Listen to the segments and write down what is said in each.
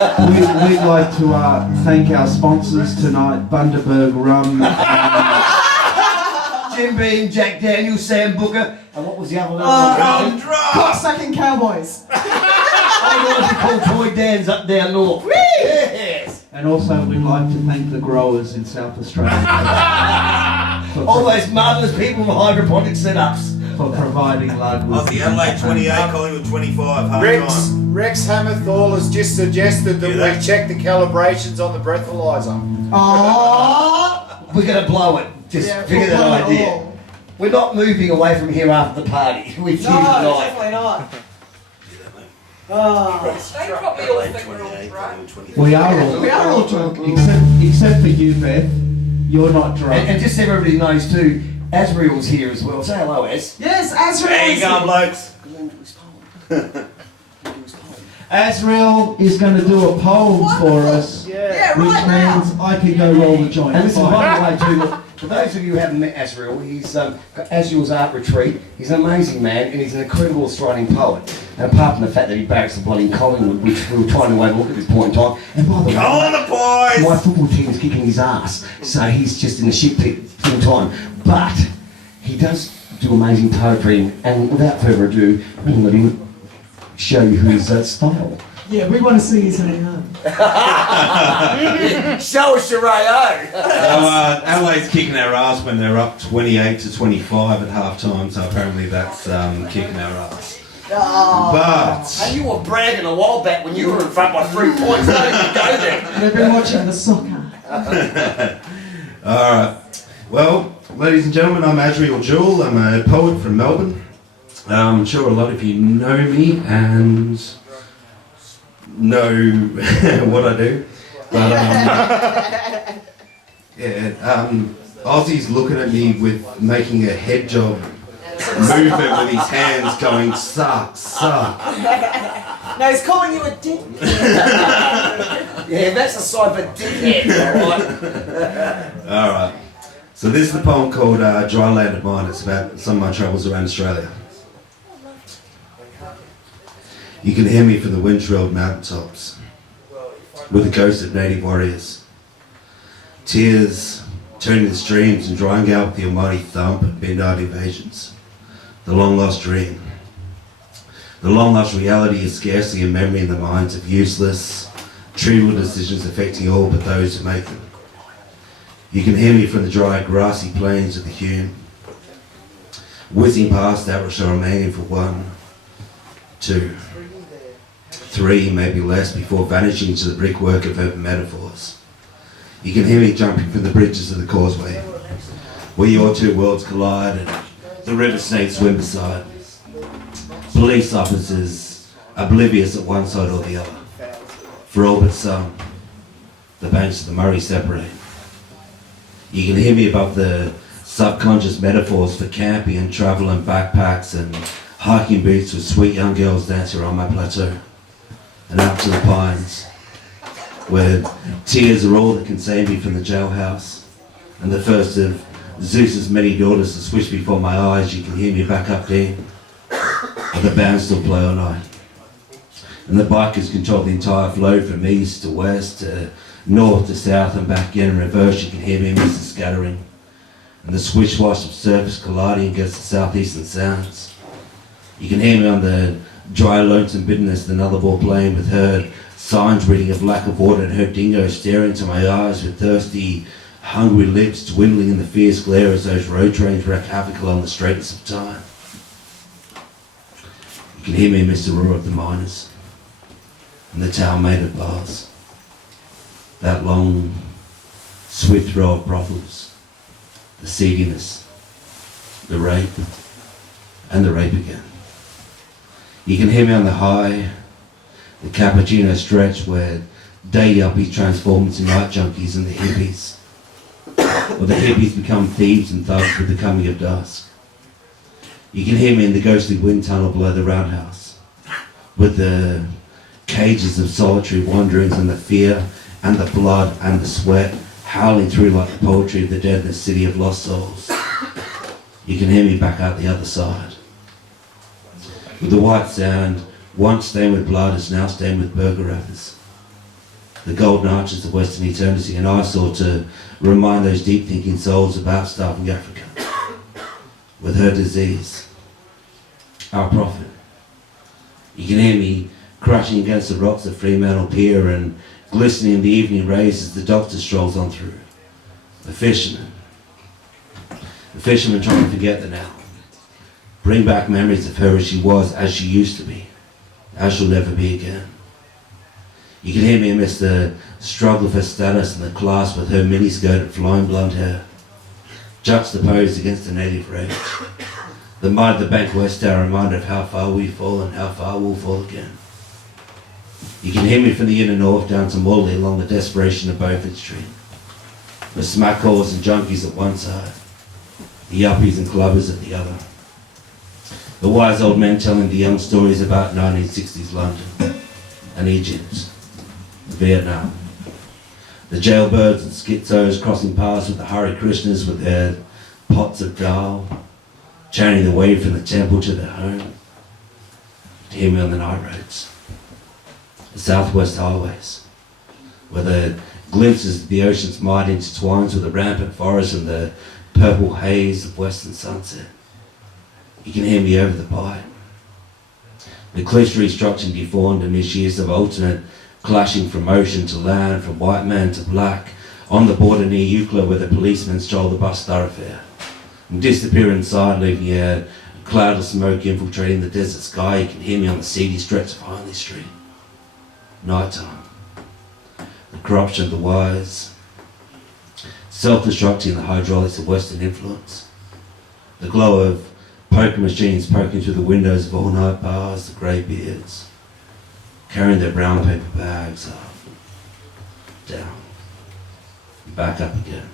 We'd like to thank our sponsors tonight, Bundaberg Rum, Jim Beam, Jack Daniels, Sam Booker, and what was the other one? Cocksucking Cowboys. I like to call Toy Dan's up down north. Yes. and also we'd like to thank the growers in South Australia All those marvellous people with hydroponic setups. for providing lard. Aussie Adelaide 28, Collingwood 25, half time. Rex Hammerthal has just suggested that we check the calibrations on the breathalyzer. Oh, We're going to blow it. Just figure that idea. We're not moving away from here after the party. We're here tonight. definitely not. Oh, They probably all think we're all drunk. We are all drunk, except for you, Beth. You're not drunk. And just so everybody knows too, Asriel's here as well. Say hello, Az. yes, Azrael. There you go, blokes. Azrael is going to do a poem for us, Yeah, which right now. means I can go roll the joint. And listen, Fine. by the way, too, look, for those of you who haven't met Asriel, he's got Asriel's Art Retreat. He's an amazing man, and he's an incredible Australian poet. And apart from the fact that he barracks the bloody Collingwood, which we were trying to overlook at this point in time, and by the way, Go on the boys! my football team is kicking his ass, so he's just in the shit pit full time. But he does do amazing poetry, and without further ado, we'll let him show you his style. Yeah, we want to see his name. Show us your Rayo! Adelaide's kicking our ass when they're up 28 to 25 at half time, so apparently that's kicking our ass. But And you were bragging a while back when you were in front by 3 points. Don't even go there. They've been watching the soccer. alright. Well, ladies and gentlemen, I'm Asriel Jewell. I'm a poet from Melbourne. I'm sure a lot of you know me and know what I do. But Ozzy's looking at me with making a head job movement with his hands going suck, suck. No, he's calling you a dick. Yeah, that's a sign for dickhead, alright? Alright. So this is the poem called Dry Land of Mine. It's about some of my travels around Australia. You can hear me from the wind-shrilled mountaintops with the ghosts of native warriors. Tears turning to streams and drying out with the almighty thump of midnight invasions. The long-lost dream. The long-lost reality is scarcely a memory in the minds of useless, trivial decisions affecting all but those who make them. You can hear me from the dry, grassy plains of the Hume, whizzing past Aberystwyth Mangan for 1, 2, 3, maybe less, before vanishing into the brickwork of urban metaphors. You can hear me jumping from the bridges of the causeway, where your two worlds collide and the river snakes swim beside. Police officers oblivious at one side or the other. For all but some, the banks of the Murray separate. You can hear me above the subconscious metaphors for camping and travel and backpacks and hiking boots with sweet young girls dancing around my plateau. And out to the pines, where tears are all that can save me from the jailhouse. And the first of Zeus's many daughters to swish before my eyes, you can hear me back up there. But the band still play all night. And the bikers control the entire flow from east to west, to north to south and back in reverse. You can hear me amidst the scattering. And the swish wash of surface colliding against the southeastern sounds. You can hear me on the dry lonesome bitterness of another ball playing with her signs reading of lack of water and her dingo staring into my eyes with thirsty, hungry lips dwindling in the fierce glare as those road trains wreak havoc along the straightness of time. You can hear me amidst the roar of the miners and the town made of bars. That long, swift row of brothels, the seediness, the rape, and the rape again. You can hear me on the high, the cappuccino stretch where day yuppies transform into night junkies and the hippies. Or the hippies become thieves and thugs with the coming of dusk. You can hear me in the ghostly wind tunnel below the roundhouse, with the cages of solitary wanderings and the fear and the blood and the sweat howling through like the poetry of the dead in the city of lost souls. You can hear me back out the other side. With the white sand, once stained with blood, is now stained with burger wrappers. the golden arches of Western eternity, and I sought to remind those deep-thinking souls about starving Africa. With her disease, our prophet. You can hear me crashing against the rocks of Fremantle Pier and glistening in the evening rays as the doctor strolls on through. A fisherman trying to forget the now. Bring back memories of her as she was, as she used to be, as she'll never be again. You can hear me amidst the struggle for status and the class with her mini-skirted flowing blonde hair, juxtaposed against the native rage. The mud of the bank west are a reminder of how far we've fallen, how far we'll fall again. You can hear me from the inner north down to Morley along the desperation of Beaufort Street, with smack whores and junkies at one side, the yuppies and clubbers at the other. The wise old men telling the young stories about 1960s London and Egypt, Vietnam. The jailbirds and schizos crossing paths with the Hare Krishnas with their pots of dal, chanting the way from the temple to their home. To hear me on the night roads, the southwest highways, where the glimpses of the ocean's might intertwines with the rampant forest and the purple haze of western sunset. You can hear me over the pie. The cliffs restructured and deformed amidst years of alternate clashing from ocean to land, from white man to black, on the border near Euclid where the policemen stroll the bus thoroughfare, and disappear inside, leaving a cloud of smoke infiltrating the desert sky. You can hear me on the seedy stretch of Hindley Street. Nighttime. The corruption of the wise, self-destructing the hydraulics of Western influence, the glow of poker machines poking through the windows of all-night bars, the grey beards, carrying their brown paper bags up, down, and back up again,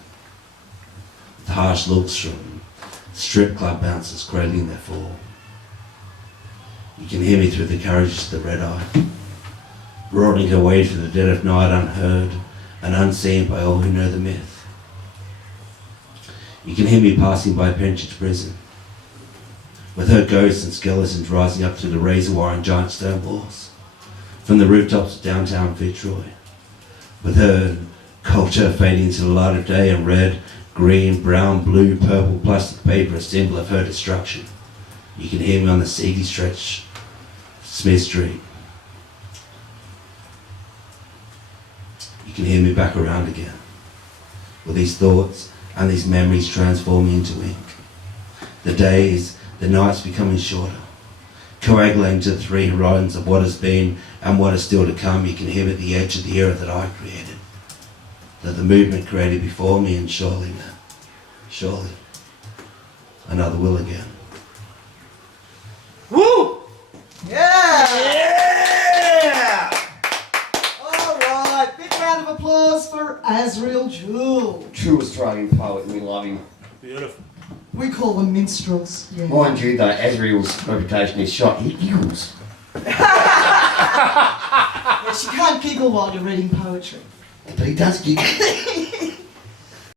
with harsh looks from strip club bouncers cradling their fall. You can hear me through the carriages of the red eye, roaring her way through the dead of night, unheard and unseen by all who know the myth. You can hear me passing by Penchurch Prison, with her ghosts and skeletons rising up through the razor wire and giant stone walls, from the rooftops of downtown Fitzroy, with her culture fading into the light of day and red, green, brown, blue, purple plastic paper, a symbol of her destruction. You can hear me on the seedy stretch of Smith Street. You can hear me back around again, with these thoughts and these memories transforming into ink. The days, the nights becoming shorter, coagulating to the three horizons of what has been and what is still to come. You can hear me at the edge of the era that I created, that the movement created before me, and surely, another will again. Woo! Yeah! Yeah! All right, big round of applause for Azriel Jewell. True Australian poet, we love him. Beautiful. We call them minstrels. Yeah. Mind you, though, Azriel's reputation is shot. He giggles. Yeah, she can't giggle while you're reading poetry. But he does giggle.